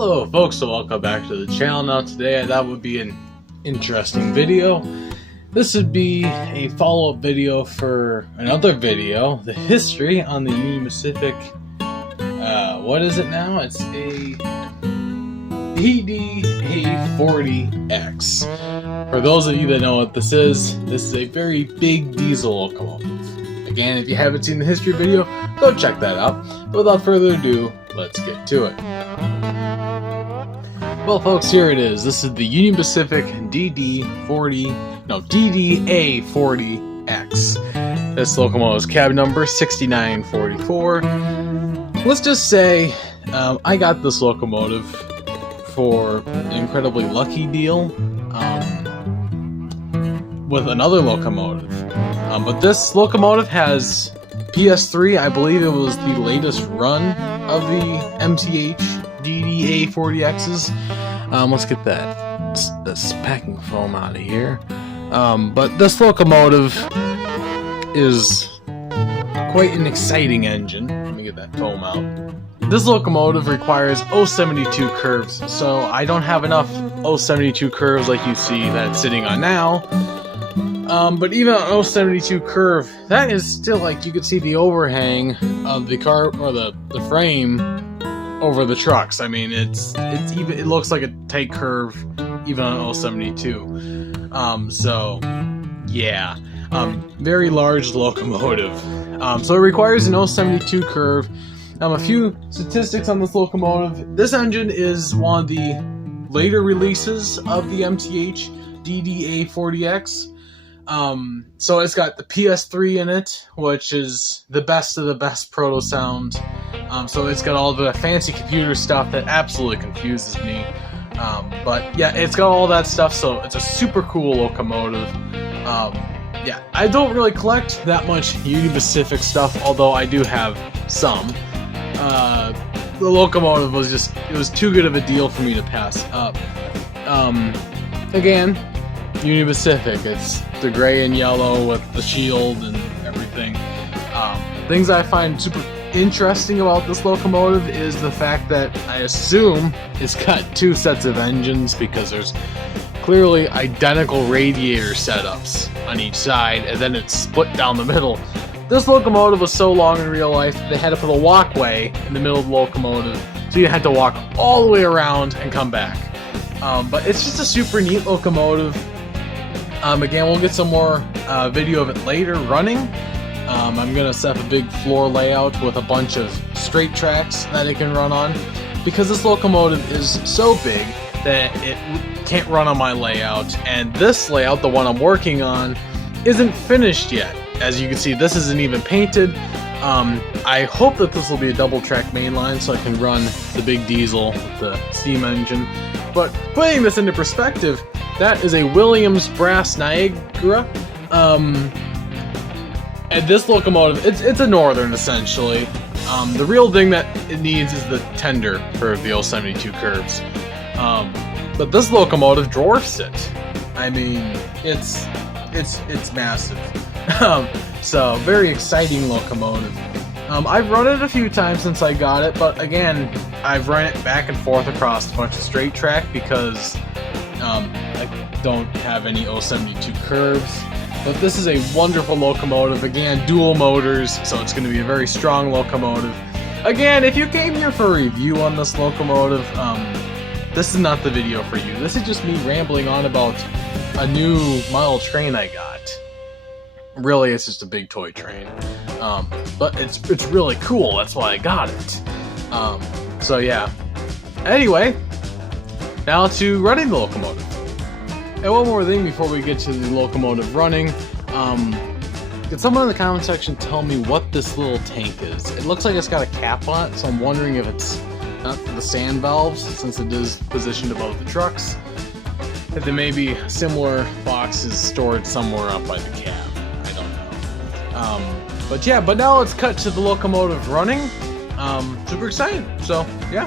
Hello folks, so welcome back to the channel. Now today that would be an interesting video. This would be a follow-up video for another video, the history on the Union Pacific, what is it now? It's a DDA40X. For those of you that know what this is a very big diesel locomotive. Again, if you haven't seen the history video, go check that out. But without further ado, let's get to it. Well folks, here it is. This is the Union Pacific DDA40X. This locomotive's cab number 6944. Let's just say I got this locomotive for an incredibly lucky deal with another locomotive. But this locomotive has PS3. I believe it was the latest run of the M.T.H. DDA40Xs. Let's get this packing foam out of here. But this locomotive is quite an exciting engine. Let me get that foam out. This locomotive requires 072 curves, so I don't have enough 072 curves like you see that it's sitting on now. But even an 072 curve, that is still, like, you could see the overhang of the car or the frame over the trucks. I mean, it looks like a tight curve even on 072. So yeah, very large locomotive. So it requires an 072 curve. A few statistics on this locomotive. This engine is one of the later releases of the M.T.H. DDA40X. So it's got the PS3 in it, which is the best of the best proto sound. So it's got all the fancy computer stuff that absolutely confuses me. But yeah, it's got all that stuff, so it's a super cool locomotive. Yeah, I don't really collect that much Union Pacific stuff, although I do have some. The locomotive was it was too good of a deal for me to pass up. Again, Union Pacific, it's the gray and yellow with the shield and everything. Things I find super interesting about this locomotive is the fact that I assume it's got two sets of engines, because there's clearly identical radiator setups on each side, and then it's split down the middle. This locomotive was so long in real life, they had to put a walkway in the middle of the locomotive, so you had to walk all the way around and come back. But it's just a super neat locomotive. Again, we'll get some more video of it later running. I'm going to set up a big floor layout with a bunch of straight tracks that it can run on, because this locomotive is so big that it can't run on my layout, and this layout, the one I'm working on, isn't finished yet. As you can see, this isn't even painted. I hope that this will be a double track mainline so I can run the big diesel with the steam engine. But putting this into perspective, that is a Williams brass Niagara. And this locomotive, it's a Northern essentially. The real thing that it needs is the tender for the 072 curves. But this locomotive dwarfs it. I mean, it's massive. So very exciting locomotive. I've run it a few times since I got it, but again, I've run it back and forth across a bunch of straight track because I don't have any 072 curves. But this is a wonderful locomotive. Again, dual motors, so it's going to be a very strong locomotive. Again, if you came here for a review on this locomotive, this is not the video for you. This is just me rambling on about a new model train I got. Really, it's just a big toy train. But it's really cool, that's why I got it. So yeah. Anyway, now to running the locomotive. And one more thing before we get to the locomotive running. Could someone in the comment section tell me what this little tank is? It looks like it's got a cap on it, so I'm wondering if it's not the sand valves, since it is positioned above the trucks. If there may be similar boxes stored somewhere up by the cab. I don't know. But yeah, but now let's cut to the locomotive running. Super excited, so yeah.